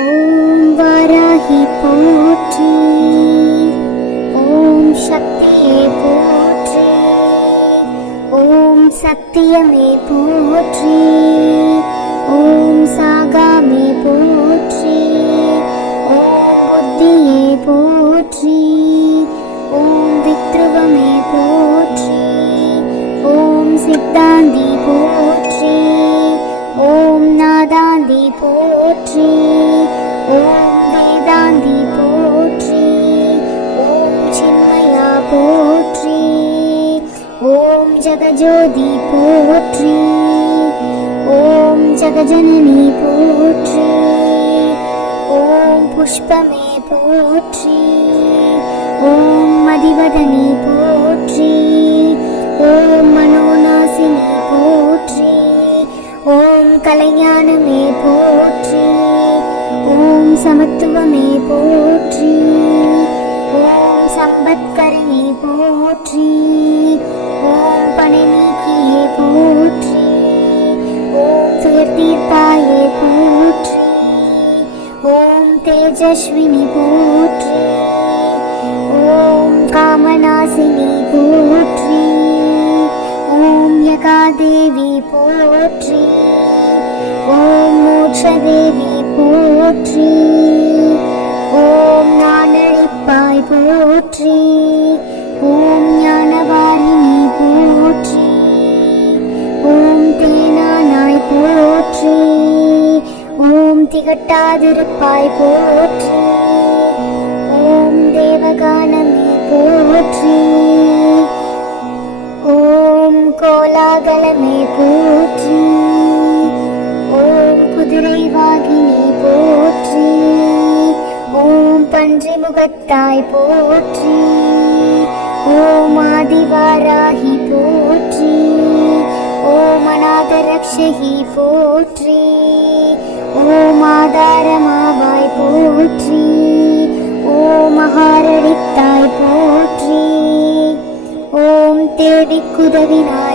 ஓம் வராகி போற்றி. ஓம் சக்தியே போற்றி. ஓம் சத்தியமே போற்றி. ஓம் சாகாமே போற்றி. ஓம் புத்தியே போற்றி. ஓம் வித்ருவமே போற்றி. ஓம் சித்தாந்தி போற்றி போற்றி. ஓம் வேதாந்தி போற்றி. ஓம் சின்மயா போற்றி. ஓம் ஜகஜோதி போற்றி. ஓம் ஜகஜனனி போற்றி. ஓம் புஷ்பமே போற்றி. ஓம் மதிவதனி போற்றி. ஓம் கலைஞானமே போற்றி ஓம் சமத்துவமே போற்றி ஓம் சம்பத்கரணி போற்றி ஓம் பனை நீக்கியே போற்றி ஓம் துயர்தீர்ப்பாயே போற்றி ஓம் தேஜஸ்வினி போற்றி ஓம் காமநாசினி போற்றி ஓம் யகாதேவி போற்றி. ஓம் மோட்சதேவி போற்றி. ஓம் நானழிப்பாய் போற்றி. ஓம் ஞானவாரிணி போற்றி. ஓம் தேனானாய் போற்றி. ஓம் திகட்டாதிருப்பாய் போற்றி. ஓம் தேவகானமே போற்றி. ஓம் கோலாகலமே போற்றி. பன்றி போற்றி. ஓம் ஆதிவாராகி போற்றி. ஓம் அநாத ரக்ஷகி போற்றி. ஓம் ஆதாரமாவாய் போற்றி. ஓம் மகாரடித்தாய் போற்றி. ஓம் தேவிக்குதவினாய்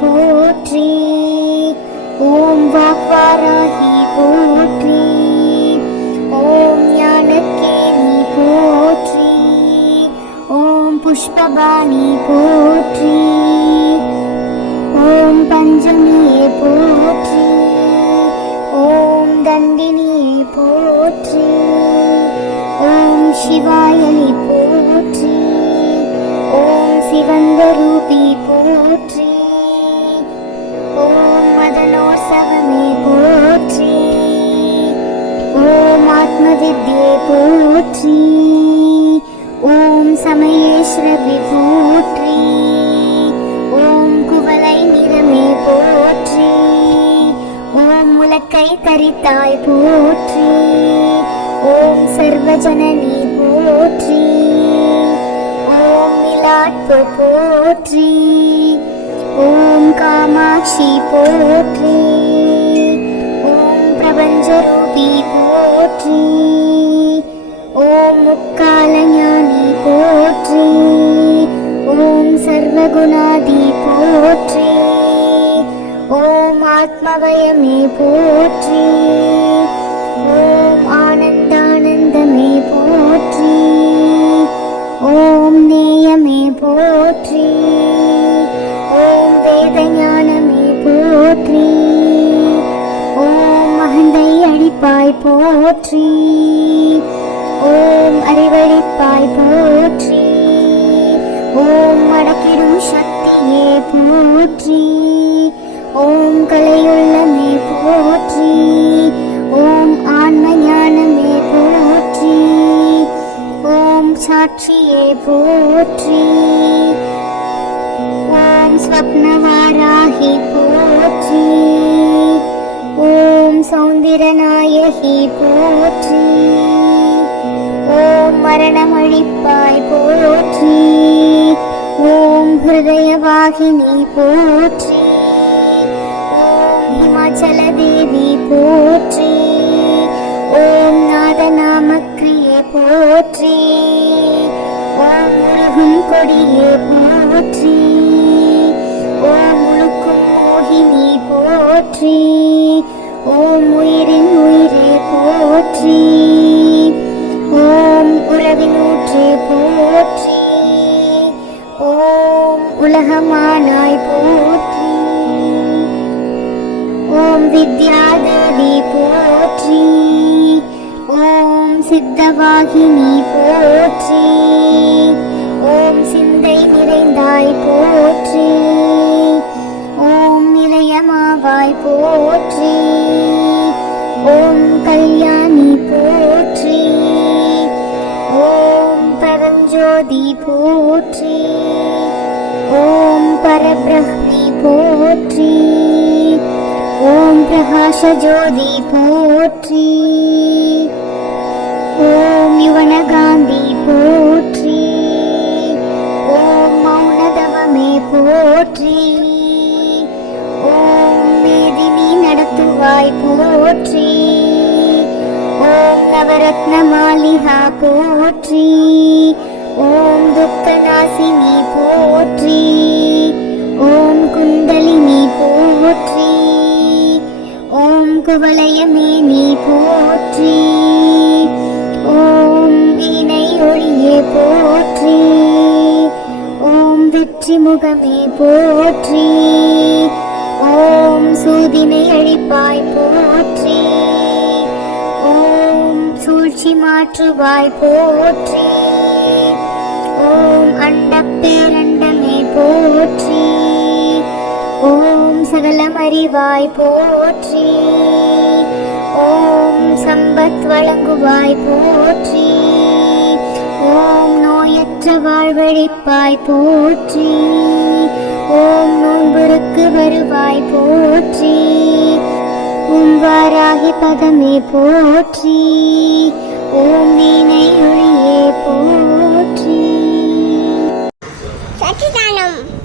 போற்றி. ஓம் வாக்வாராகி போற்றி. ஓம் ஞானக்கேணி போற்றி. ஓம் புஷ்பபாணி போற்றி. ஓம் பஞ்சமியே போற்றி. ஓம் தண்டினியே போற்றி. ஓம் சிவாயலி போற்றி. ஓம் சிவந்த ரூபி போற்றி. ஆத்மவித்யே போற்றி. ஓம் சமயேஸ்வரி போற்றி ஓம் குவலை நிறமே போற்றி. ஓம் உலக்கை தரித்தாய் போற்றி. ஓம் சர்வஜனனி போற்றி. ஓம் நிலாட்பு போற்றி. ஓம் காமாட்சி போற்றி. ஓம் பிரபஞ்சரூபி போற்றி ஓம் முக்கால ஞானி போற்றி ஓம் சர்வகுணாதி போற்றி ஓம் ஆத்மவயமே போற்றி ஓம் ஆனந்தானந்தமே போற்றி ஓம் நேயமே போற்றி ஓம் வேதஞானமே போற்றி அடிப்பாய் போற்றி. ஓம் அறிவழிப்பாய் போற்றி. ஓம் மடக்கிடும் சக்தியே போற்றி. ஓம் கலையுள்ளமே போற்றி. ஓம் ஆன்ம ஞானமே போற்றி. ஓம் சாட்சியே போற்றி. ஓம் ஸ்வப்னவாராகி போற்றி. ஓம் சௌந்தரநாயகி போற்றி. ஓம் மரணமழிப்பாய் போற்றி. ஓம் ஹிருதயவாகினி போற்றி. ஓம் ஹிமாச்சல தேவி போற்றி. ஓம் நாதநாமக்கிரியே போற்றி. ஓம் முருகும் கொடியே போற்றி. ஓம் முழுக்கும் மோகினி போற்றி. ஓம் உயிரின் உயிரே போற்றி. ஓம் உறவின் ஊற்றே போற்றி. ஓம் உலகமானாய் போற்றி. ஓம் வித்யாதேவி போற்றி. ஓம் சித்தவாகினி போற்றி. ஓம் சிந்தை நிறைந்தாய் போற்றி. ஓம் இளையமாவாய் போற்றி. பரஞ்சோதி போற்றி. ஓம் பரபிரஹ்மி போற்றி. ஓம் பிரகாஷ ஜோதி போற்றி. ஓம் யுவனகாந்தி போற்றி. ஓம் மௌனதவமே போற்றி. ஓம் மேதினி நடத்துவாய் போற்றி. ஓம் நவரத்ன மாளிகா போற்றி. ஓம் துக்கநாசினி போற்றி. ஓம் குண்டலினி போற்றி. ஓம் குவலயமே நீ போற்றி. ஓம் வீணை ஒளியே போற்றி. ஓம் வெற்றி முகமே போற்றி. ஓம் சூதினை அழிப்பாய் போற்றி. ஓம் சூழ்ச்சி மாற்றுவாய் போற்றி. ஓம் அண்டப்பேரண்டமே போற்றி. ஓம் சகலம் அறிவாய் போற்றி. ஓம் சம்பத் வழங்குவாய் போற்றி. ஓம் நோயற்ற வாழ்வழிப்பாய் போற்றி. ஓம் நோன்புருக்கு வருவாய் போற்றி. உம்வாராகி பதமே போற்றி. ஓம் வாராகி பதமே போ At 干了。